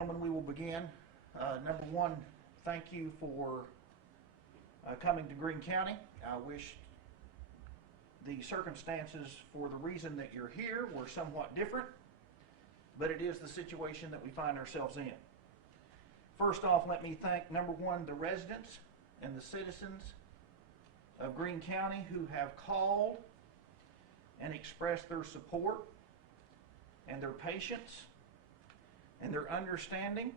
Gentlemen, we will begin. Number one, thank you for coming to Greene County. I wish the circumstances for the reason that you're here were somewhat different, but it is the situation that we find ourselves in. First off, let me thank, number one, the residents and the citizens of Greene County who have called and expressed their support and their patience and their understanding.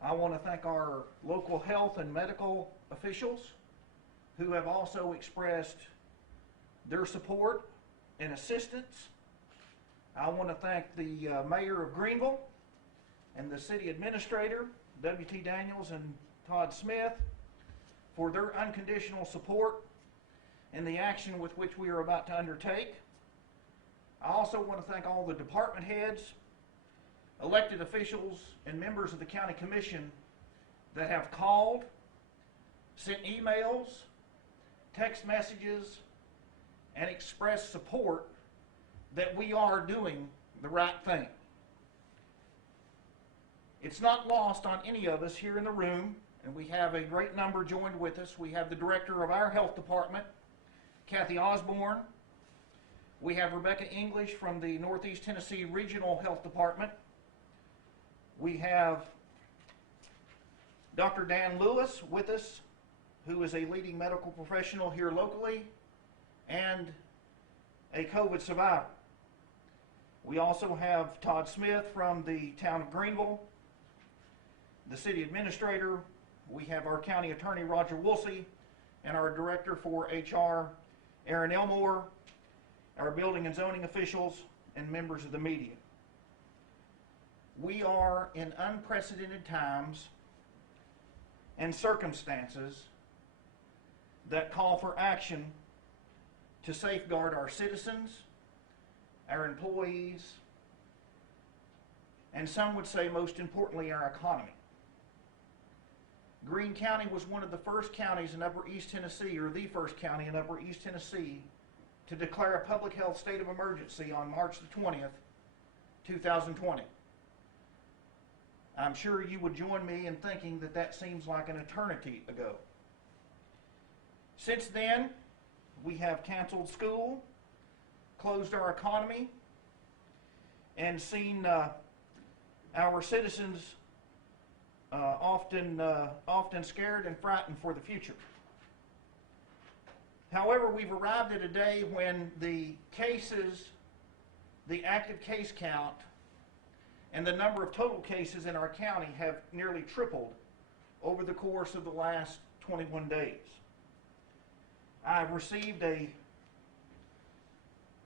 I want to thank our local health and medical officials who have also expressed their support and assistance. I want to thank the Mayor of Greenville and the City Administrator, W.T. Daniels and Todd Smith, for their unconditional support in the action with which we are about to undertake. I also want to thank all the department heads, elected officials, and members of the County Commission that have called, sent emails, text messages, and expressed support that we are doing the right thing. It's not lost on any of us here in the room, and we have a great number joined with us. We have the director of our health department, Kathy Osborne. We have Rebecca English from the Northeast Tennessee Regional Health Department. We have Dr. Dan Lewis with us, who is a leading medical professional here locally and a COVID survivor. We also have Todd Smith from the town of Greenville, the city administrator. We have our county attorney, Roger Woolsey, and our director for HR, Aaron Elmore, our building and zoning officials, and members of the media. We are in unprecedented times and circumstances that call for action to safeguard our citizens, our employees, and some would say most importantly our economy. Greene County was one of the first counties in Upper East Tennessee, or the first county in Upper East Tennessee, to declare a public health state of emergency on March the 20th, 2020. I'm sure you would join me in thinking that that seems like an eternity ago. Since then, we have canceled school, closed our economy, and seen our citizens often scared and frightened for the future. However, we've arrived at a day when the cases, the active case count, and the number of total cases in our county have nearly tripled over the course of the last 21 days. I've received a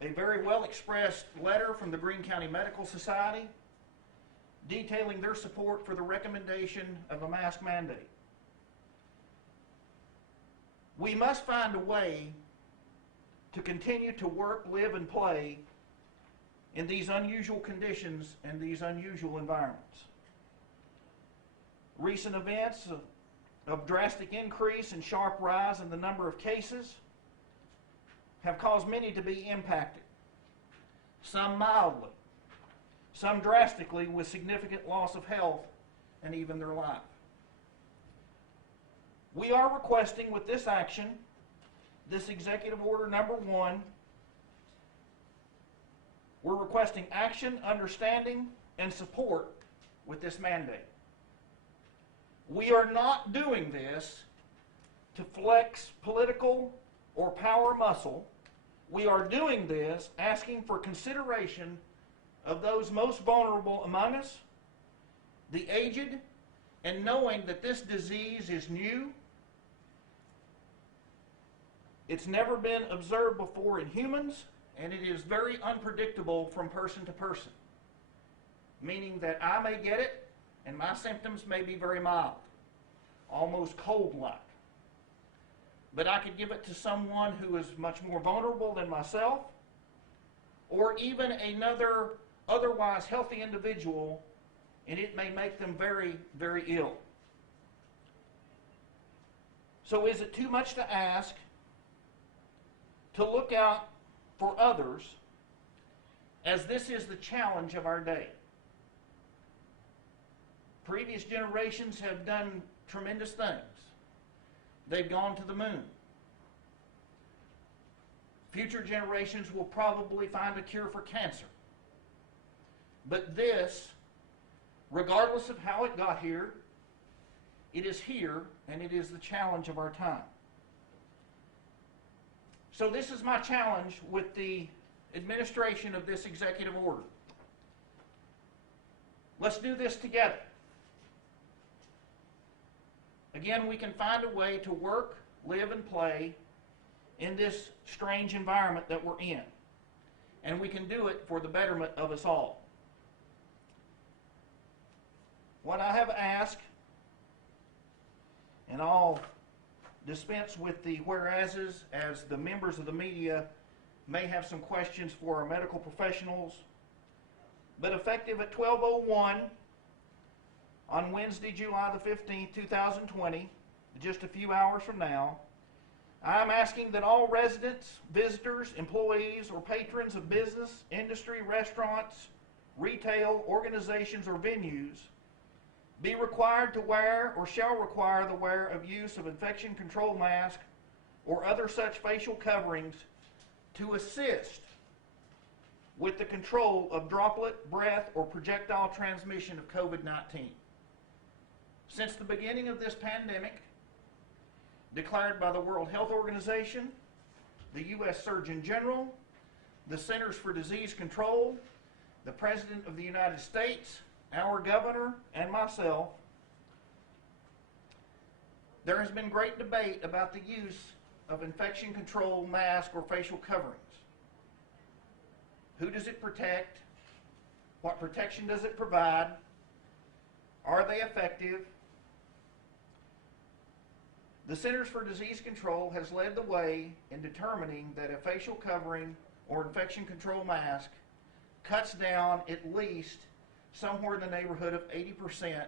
very well expressed letter from the Greene County Medical Society detailing their support for the recommendation of a mask mandate. We must find a way to continue to work, live, and play in these unusual conditions and these unusual environments. Recent events of drastic increase and sharp rise in the number of cases have caused many to be impacted, some mildly, some drastically with significant loss of health and even their life. We are requesting with this action, this executive order number 1, we're requesting action, understanding, and support with this mandate. We are not doing this to flex political or power muscle. We are doing this asking for consideration of those most vulnerable among us, the aged, and knowing that this disease is new. It's never been observed before in humans, and it is very unpredictable from person to person, meaning that I may get it and my symptoms may be very mild, almost cold-like. But I could give it to someone who is much more vulnerable than myself, or even another otherwise healthy individual, and it may make them very, very ill. So is it too much to ask to look out for others, as this is the challenge of our day? Previous generations have done tremendous things. They've gone to the moon. Future generations will probably find a cure for cancer. But this, regardless of how it got here, it is here, and it is the challenge of our time. So this is my challenge with the administration of this executive order. Let's do this together. Again, we can find a way to work, live, and play in this strange environment that we're in. And we can do it for the betterment of us all. What I have asked, and I'll dispense with the whereases as the members of the media may have some questions for our medical professionals, but effective at 12:01 on Wednesday, July the 15th, 2020, just a few hours from now, I'm asking that all residents, visitors, employees, or patrons of business, industry, restaurants, retail, organizations, or venues be required to wear or shall require the wear of use of infection control mask or other such facial coverings to assist with the control of droplet, breath, or projectile transmission of COVID-19. Since the beginning of this pandemic, declared by the World Health Organization, the U.S. Surgeon General, the Centers for Disease Control, the President of the United States, our governor, and myself, there has been great debate about the use of infection control mask or facial coverings. Who does it protect? What protection does it provide? Are they effective? The Centers for Disease Control has led the way in determining that a facial covering or infection control mask cuts down at least somewhere in the neighborhood of 80%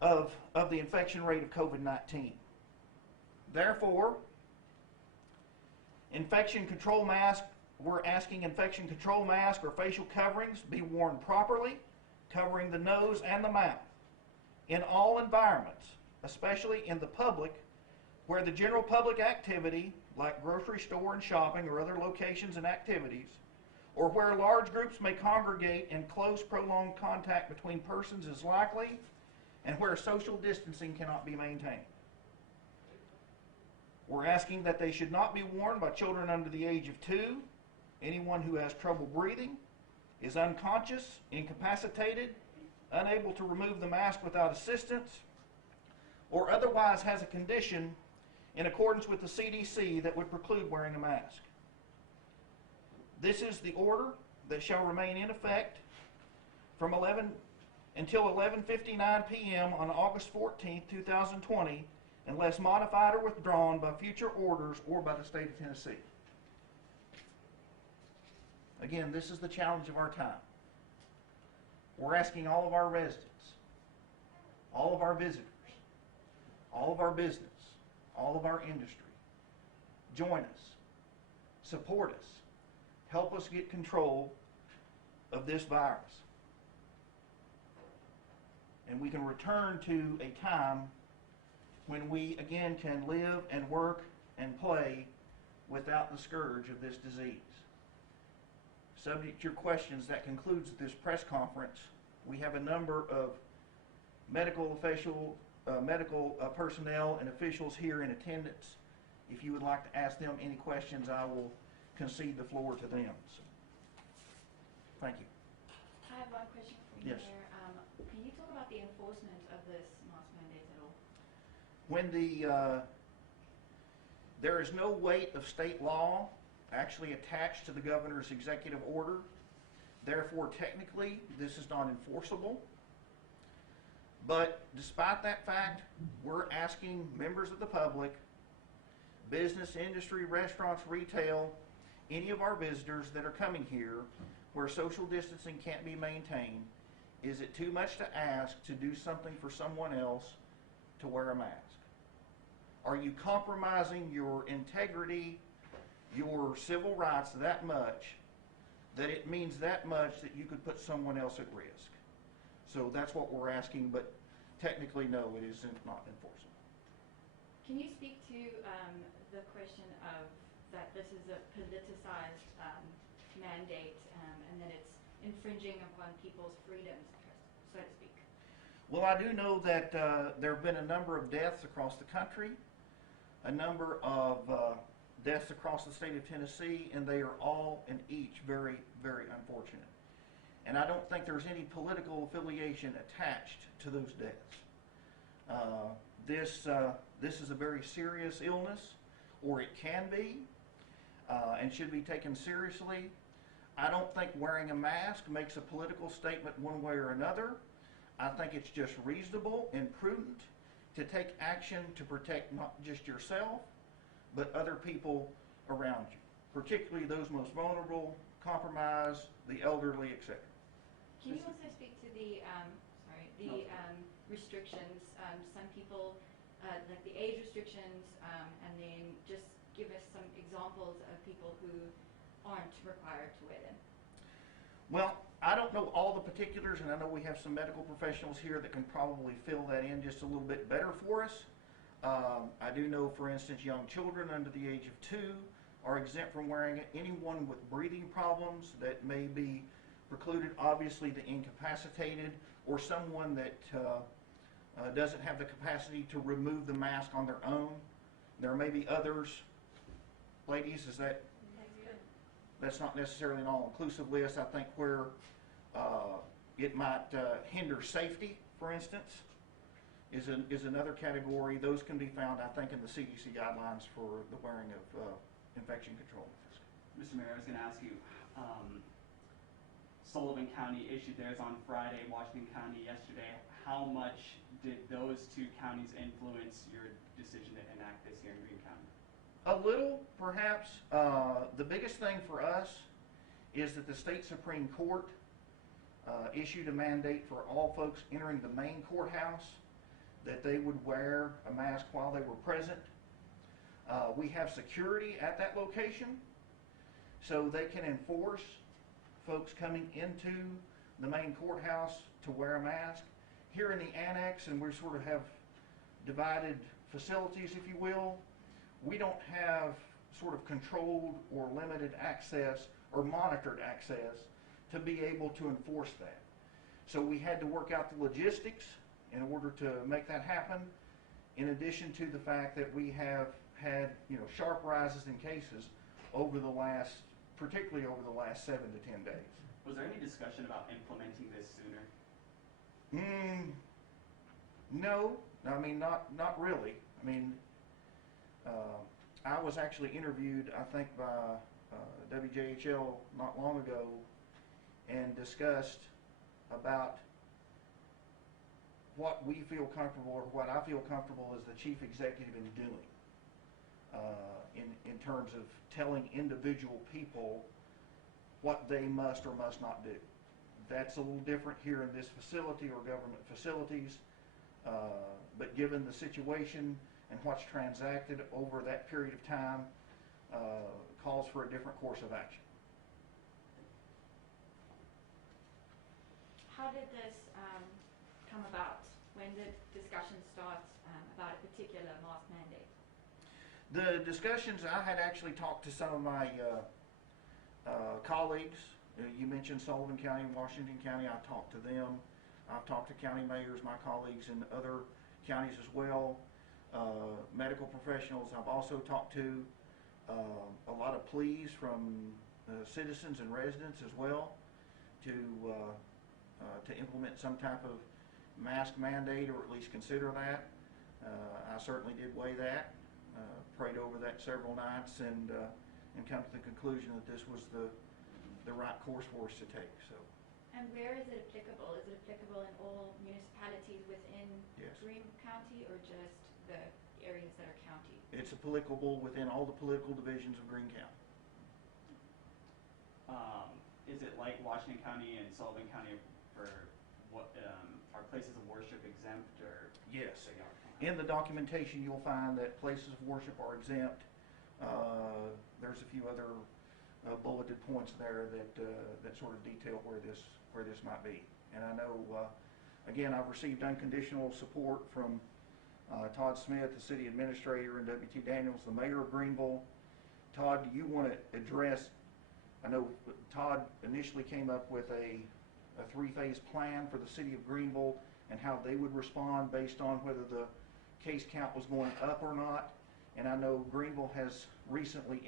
of the infection rate of COVID-19. Therefore, infection control mask, we're asking infection control mask or facial coverings be worn properly, covering the nose and the mouth in all environments, especially in the public, where the general public activity, like grocery store and shopping or other locations and activities, or where large groups may congregate and close prolonged contact between persons is likely, and where social distancing cannot be maintained. We're asking that they should not be worn by children under the age of 2, anyone who has trouble breathing, is unconscious, incapacitated, unable to remove the mask without assistance, or otherwise has a condition in accordance with the CDC that would preclude wearing a mask. This is the order that shall remain in effect from 11 until 11:59 p.m. on August 14, 2020, unless modified or withdrawn by future orders or by the state of Tennessee. Again, this is the challenge of our time. We're asking all of our residents, all of our visitors, all of our business, all of our industry, join us, support us, help us get control of this virus. And we can return to a time when we again can live and work and play without the scourge of this disease. Subject to your questions, that concludes this press conference. We have a number of medical personnel and officials here in attendance. If you would like to ask them any questions, I will concede the floor to them. So, thank you. I have one question for you, Yes. Mayor. Can you talk about the enforcement of this mask mandate at all? When there is no weight of state law actually attached to the governor's executive order, therefore technically this is not enforceable. But despite that fact, we're asking members of the public, business, industry, restaurants, retail, any of our visitors that are coming here where social distancing can't be maintained, is it too much to ask to do something for someone else to wear a mask? Are you compromising your integrity, your civil rights that much that it means that much that you could put someone else at risk? So that's what we're asking, but technically, no, it isn't not enforceable. Can you speak to the question of that this is a politicized mandate and that it's infringing upon people's freedoms, so to speak? Well, I do know that there have been a number of deaths across the country, a number of deaths across the state of Tennessee, and they are all and each very, very unfortunate. And I don't think there's any political affiliation attached to those deaths. This is a very serious illness, or it can be, and should be taken seriously. I don't think wearing a mask makes a political statement one way or another. I think it's just reasonable and prudent to take action to protect not just yourself, but other people around you, particularly those most vulnerable, compromised, the elderly, etc. Can you also speak to the restrictions? Some people, like the age restrictions, and then just give us some examples of people who aren't required to wear them. Well, I don't know all the particulars, and I know we have some medical professionals here that can probably fill that in just a little bit better for us. I do know, for instance, young children under the age of 2 are exempt from wearing it. Anyone with breathing problems that may be precluded, obviously the incapacitated, or someone that doesn't have the capacity to remove the mask on their own. There may be others. Ladies, is that? That's not necessarily an all-inclusive list. I think where it might hinder safety, for instance, is another category. Those can be found, I think, in the CDC guidelines for the wearing of infection control masks. Mr. Mayor, I was going to ask you, Sullivan County issued theirs on Friday, Washington County yesterday. How much did those two counties influence your decision to enact this here in Greene County? A little, perhaps. The biggest thing for us is that the state Supreme Court issued a mandate for all folks entering the main courthouse that they would wear a mask while they were present. We have security at that location, so they can enforce folks coming into the main courthouse to wear a mask. Here in the annex, and we sort of have divided facilities, if you will, we don't have sort of controlled or limited access or monitored access to be able to enforce that. So we had to work out the logistics in order to make that happen, in addition to the fact that we have had, sharp rises in cases over the last, particularly over the last 7 to 10 days. Was there any discussion about implementing this sooner? No, I mean, not really. I mean, I was actually interviewed, I think, by WJHL not long ago and discussed about what we feel comfortable, or what I feel comfortable as the chief executive in doing in terms of telling individual people what they must or must not do. That's a little different here in this facility or government facilities, but given the situation and what's transacted over that period of time, calls for a different course of action. How did this come about? When did discussion start about a particular mask mandate? The discussions, I had actually talked to some of my colleagues. You mentioned Sullivan County and Washington County. I talked to them. I've talked to county mayors, my colleagues in other counties as well, medical professionals. I've also talked to a lot of pleas from citizens and residents as well to implement some type of mask mandate, or at least consider that. I certainly did weigh that, prayed over that several nights, and come to the conclusion that this was the right course for us to take. So. And where is it applicable? Is it applicable in all municipalities within Greene County, or just the areas that are county? It's applicable within all the political divisions of Greene County. Is it like Washington County and Sullivan County for what are places of worship exempt, or? Yes. In the documentation, you'll find that places of worship are exempt. There's a few other bulleted points there that sort of detail where this might be. And I know Again, I've received unconditional support from Todd Smith, the city administrator, and W.T. Daniels, the mayor of Greenville. Todd, do you want to address, I know Todd initially came up with a three-phase plan for the city of Greenville and how they would respond based on whether the case count was going up or not. And I know Greenville has recently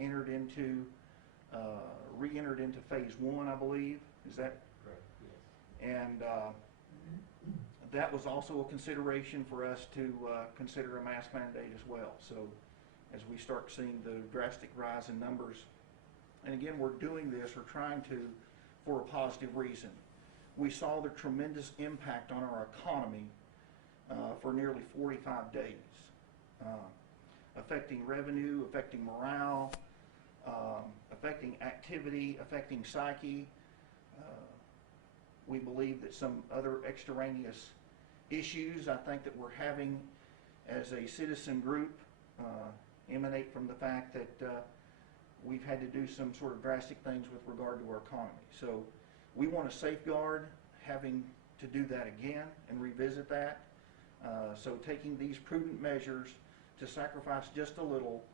re-entered into phase one, I believe. Is that Correct, yes. and that was also a consideration for us to consider a mask mandate as well. So as we start seeing the drastic rise in numbers, and again, we're doing this, we're trying to, for a positive reason. We saw the tremendous impact on our economy for nearly 45 days, affecting revenue, affecting morale, affecting activity, affecting psyche. We believe that some other extraneous issues, I think, that we're having as a citizen group emanate from the fact that we've had to do some sort of drastic things with regard to our economy. So we want to safeguard having to do that again and revisit that. So taking these prudent measures to sacrifice just a little,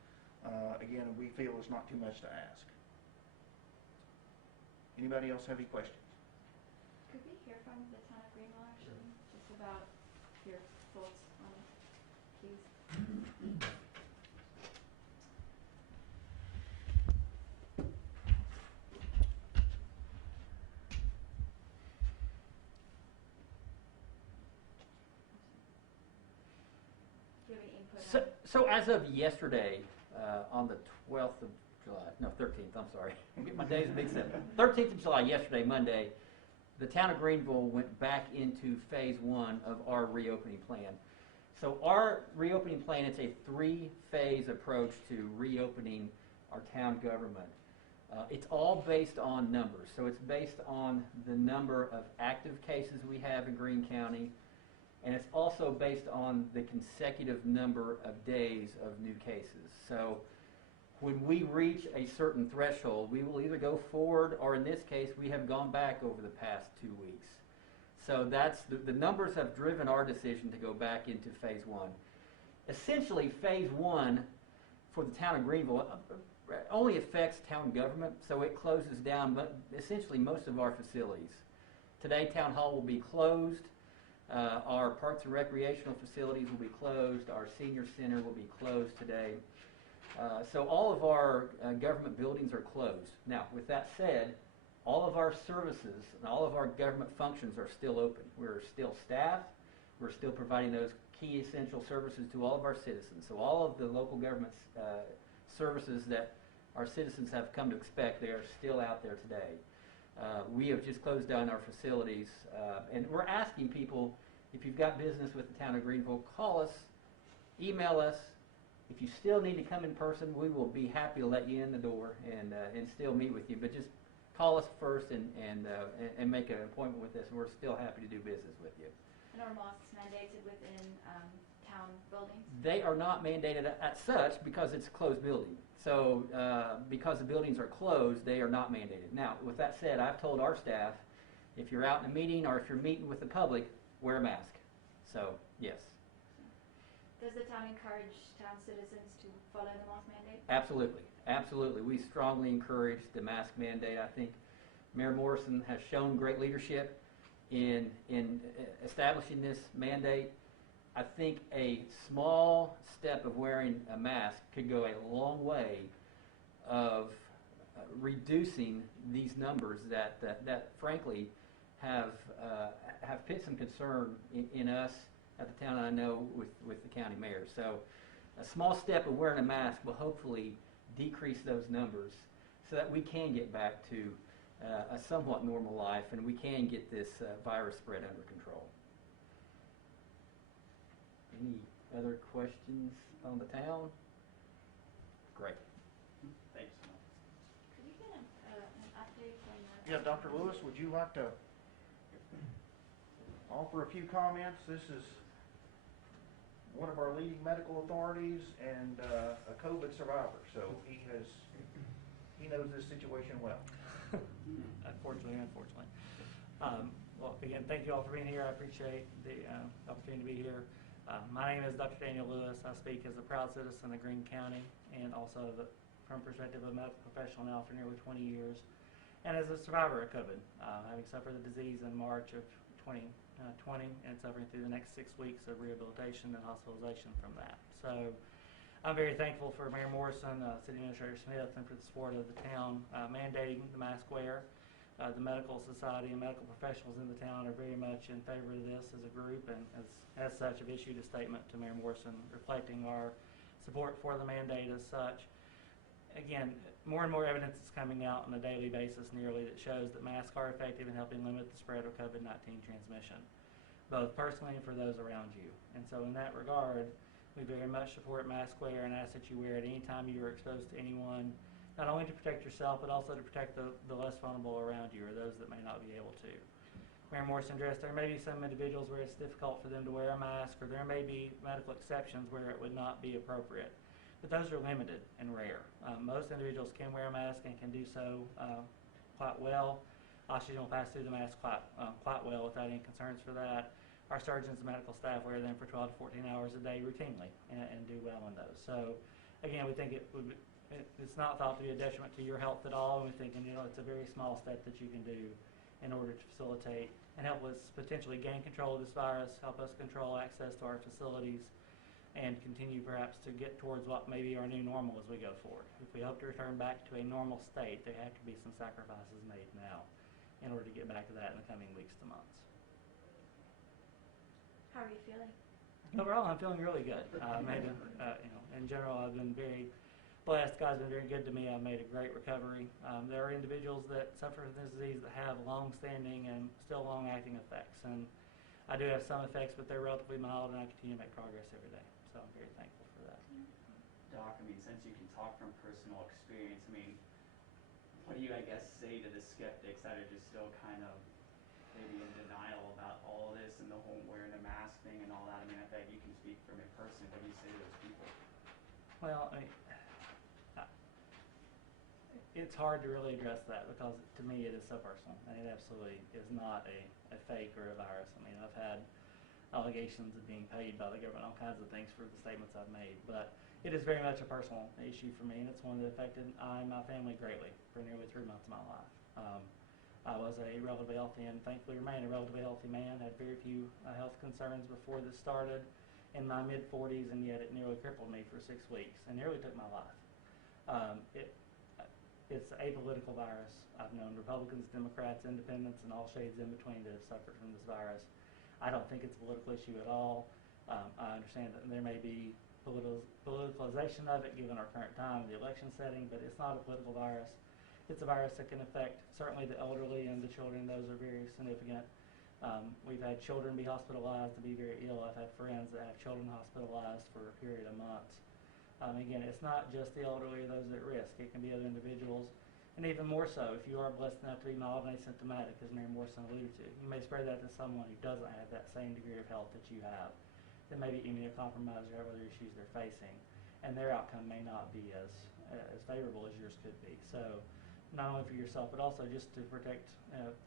again, we feel is not too much to ask. Anybody else have any questions? Could we hear from the town of Greenville, actually, just about your thoughts on it, please? Do you have any input on it? So as of yesterday, on the 12th of July, no, 13th, I'm sorry. I'm getting my days mixed up. 13th of July, yesterday, Monday, the town of Greenville went back into phase one of our reopening plan. So our reopening plan, it's a three-phase approach to reopening our town government. It's all based on numbers. So it's based on the number of active cases we have in Greene County, and it's also based on the consecutive number of days of new cases. So when we reach a certain threshold, we will either go forward, or in this case, we have gone back over the past 2 weeks. So that's the numbers have driven our decision to go back into phase one. Essentially, phase one for the town of Greenville only affects town government, so it closes down essentially most of our facilities. Today, town hall will be closed. Our parks and recreational facilities will be closed. Our senior center will be closed today. So all of our government buildings are closed. Now, with that said, all of our services and all of our government functions are still open. We're still staffed. We're still providing those key essential services to all of our citizens. So all of the local government services that our citizens have come to expect, they are still out there today. We have just closed down our facilities, and we're asking people, if you've got business with the town of Greenville, call us, email us. If you still need to come in person, we will be happy to let you in the door and still meet with you. But just call us first and make an appointment with us, and we're still happy to do business with you. And are masks mandated within town buildings? They are not mandated as such because it's a closed building. So because the buildings are closed, they are not mandated. Now, with that said, I've told our staff, if you're out in a meeting or if you're meeting with the public, wear a mask. So, yes. Does the town encourage town citizens to follow the mask mandate? Absolutely. Absolutely. We strongly encourage the mask mandate. I think Mayor Morrison has shown great leadership in establishing this mandate. I think a small step of wearing a mask could go a long way of reducing these numbers that frankly have put some concern in us at the town, and I know with the county mayor. So a small step of wearing a mask will hopefully decrease those numbers so that we can get back to a somewhat normal life, and we can get this virus spread under control. Any other questions on the town? Great. Thanks. Could we get an update from the... Yeah, Dr. Lewis, would you like to offer a few comments? This is one of our leading medical authorities and a COVID survivor, so he knows this situation well. Unfortunately. Well, again, thank you all for being here. I appreciate the opportunity to be here. My name is Dr. Daniel Lewis. I speak as a proud citizen of Greene County and also from perspective of a medical professional now for nearly 20 years, and as a survivor of COVID, having suffered the disease in March of 2020 and suffering through the next 6 weeks of rehabilitation and hospitalization from that. So I'm very thankful for Mayor Morrison, City Administrator Smith, and for the support of the town mandating the mask wear. The medical society and medical professionals in the town are very much in favor of this as a group, and as such have issued a statement to Mayor Morrison reflecting our support for the mandate as such. Again, more and more evidence is coming out on a daily basis nearly that shows that masks are effective in helping limit the spread of COVID-19 transmission, both personally and for those around you. And so in that regard, we very much support mask wear and ask that you wear it any time you are exposed to anyone, not only to protect yourself, but also to protect the less vulnerable around you or those that may not be able to. Mayor Morrison addressed there may be some individuals where it's difficult for them to wear a mask, or there may be medical exceptions where it would not be appropriate. But those are limited and rare. Most individuals can wear a mask and can do so quite well. Oxygen will pass through the mask quite well without any concerns for that. Our surgeons and medical staff wear them for 12 to 14 hours a day routinely and do well in those. So again, we think it's not thought to be a detriment to your health at all, and we're thinking, it's a very small step that you can do in order to facilitate and help us potentially gain control of this virus, help us control access to our facilities, and continue perhaps to get towards what may be our new normal as we go forward. If we hope to return back to a normal state, there have to be some sacrifices made now in order to get back to that in the coming weeks to months. How are you feeling? Overall, I'm feeling really good. In general, I've been very blessed. God's been very good to me. I've made a great recovery. There are individuals that suffer from this disease that have long-standing and still long-acting effects, and I do have some effects, but they're relatively mild, and I continue to make progress every day. So I'm very thankful for that. Doc, since you can talk from personal experience, what do you, say to the skeptics that are just still kind of maybe in denial about all this and the whole wearing a mask thing and all that? I bet you can speak from it personally. What do you say to those people? Well, it's hard to really address that because to me it is so personal, and it absolutely is not a fake or a virus. I've had allegations of being paid by the government, all kinds of things for the statements I've made, but it is very much a personal issue for me, and it's one that affected I and my family greatly for nearly 3 months of my life. I was a relatively healthy and thankfully remain a relatively healthy man, had very few health concerns before this started in my mid-40s, and yet it nearly crippled me for 6 weeks and nearly took my life. It's a political virus. I've known Republicans, Democrats, Independents, and all shades in between that have suffered from this virus. I don't think it's a political issue at all. I understand that there may be politicalization of it given our current time, the election setting, but it's not a political virus. It's a virus that can affect certainly the elderly and the children. Those are very significant. We've had children be hospitalized and be very ill. I've had friends that have children hospitalized for a period of months. Again, it's not just the elderly or those at risk. It can be other individuals, and even more so if you are blessed enough to be mild and asymptomatic, as Mayor Morrison alluded to. You may spread that to someone who doesn't have that same degree of health that you have, that may be immunocompromised or have other issues they're facing, and their outcome may not be as favorable as yours could be. So not only for yourself, but also just to protect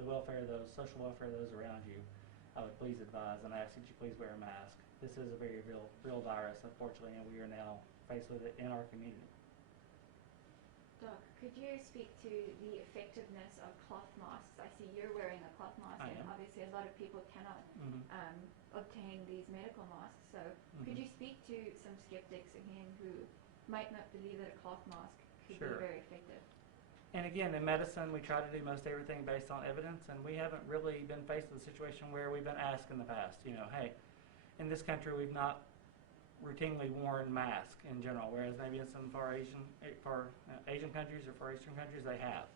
the welfare of those, social welfare of those around you, I would please advise and ask that you please wear a mask. This is a very real virus, unfortunately, and we are now faced with it in our community. Doc, could you speak to the effectiveness of cloth masks? I see you're wearing a cloth mask, and obviously a lot of people cannot obtain these medical masks. So could you speak to some skeptics, again, who might not believe that a cloth mask could be very effective? And again, in medicine, we try to do most everything based on evidence, and we haven't really been faced with a situation where we've been asked in the past, hey, in this country we've not routinely worn masks in general, whereas maybe in some far Asian countries or far Eastern countries they have.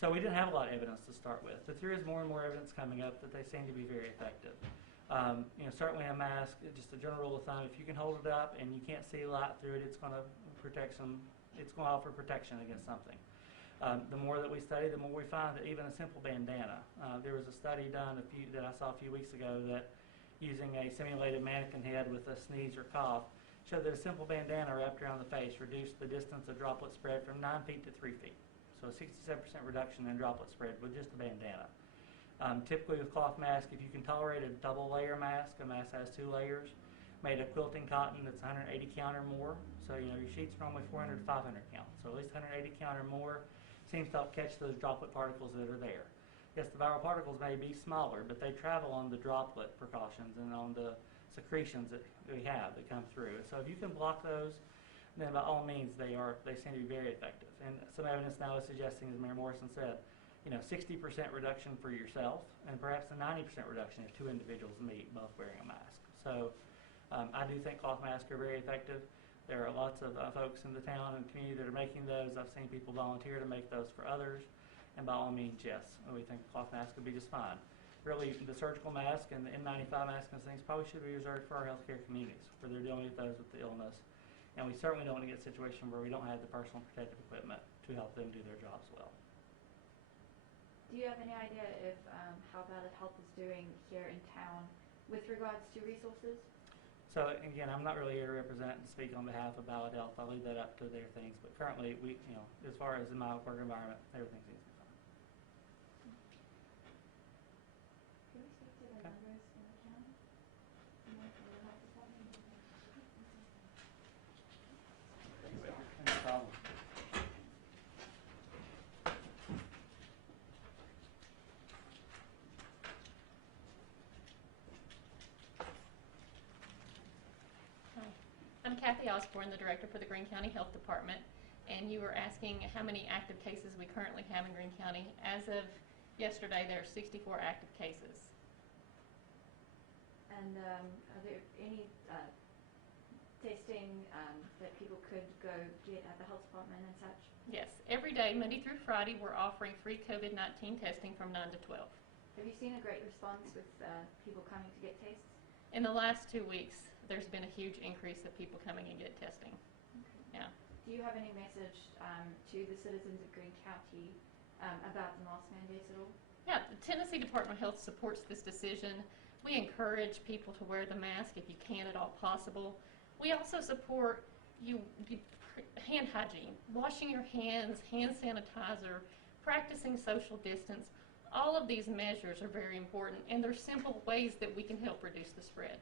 So we didn't have a lot of evidence to start with, but there is more and more evidence coming up that they seem to be very effective. Certainly a mask, just a general rule of thumb, if you can hold it up and you can't see light through it, it's going to offer protection against something. The more that we study, the more we find that even a simple bandana. There was a study done that I saw a few weeks ago that using a simulated mannequin head with a sneeze or cough showed that a simple bandana wrapped around the face reduced the distance of droplet spread from 9 feet to 3 feet. So a 67% reduction in droplet spread with just a bandana. Typically with cloth mask, if you can tolerate a double layer mask, a mask has 2 layers, made of quilting cotton that's 180 count or more. So, you know, your sheets are normally 400 to 500 count. So at least 180 count or more seems to help catch those droplet particles that are there. Yes, the viral particles may be smaller, but they travel on the droplet precautions and on the secretions that we have that come through. So if you can block those, then by all means they seem to be very effective. And some evidence now is suggesting, as Mayor Morrison said, you know, 60% reduction for yourself and perhaps a 90% reduction if 2 individuals meet both wearing a mask. So I do think cloth masks are very effective. There are lots of folks in the town and community that are making those. I've seen people volunteer to make those for others. And by all means, yes, we think cloth masks would be just fine. Really, the surgical mask and the N95 mask and things probably should be reserved for our healthcare communities where they're dealing with those with the illness. And we certainly don't want to get a situation where we don't have the personal protective equipment to help them do their jobs well. Do you have any idea if how Ballot Health is doing here in town with regards to resources? So again, I'm not really here to represent and speak on behalf of Ballot Health. I'll leave that up to their things. But currently, we, you know, as far as in my work environment, everything seems to be fine. Could we speak to the numbers in the county? And then for the health department? No problem. I'm Kathy Osborne, the Director for the Greene County Health Department, and you were asking how many active cases we currently have in Greene County. As of yesterday, there are 64 active cases. And are there any testing that people could go get at the health department and such? Yes, every day, Monday through Friday, we're offering free COVID-19 testing from 9 to 12. Have you seen a great response with people coming to get tests? In the last 2 weeks, there's been a huge increase of people coming and get testing. Okay. Yeah. Do you have any message to the citizens of Greene County about the mask mandates at all? Yeah, the Tennessee Department of Health supports this decision. We encourage people to wear the mask if you can at all possible. We also support hand hygiene, washing your hands, hand sanitizer, practicing social distance. All of these measures are very important, and they're simple ways that we can help reduce the spread.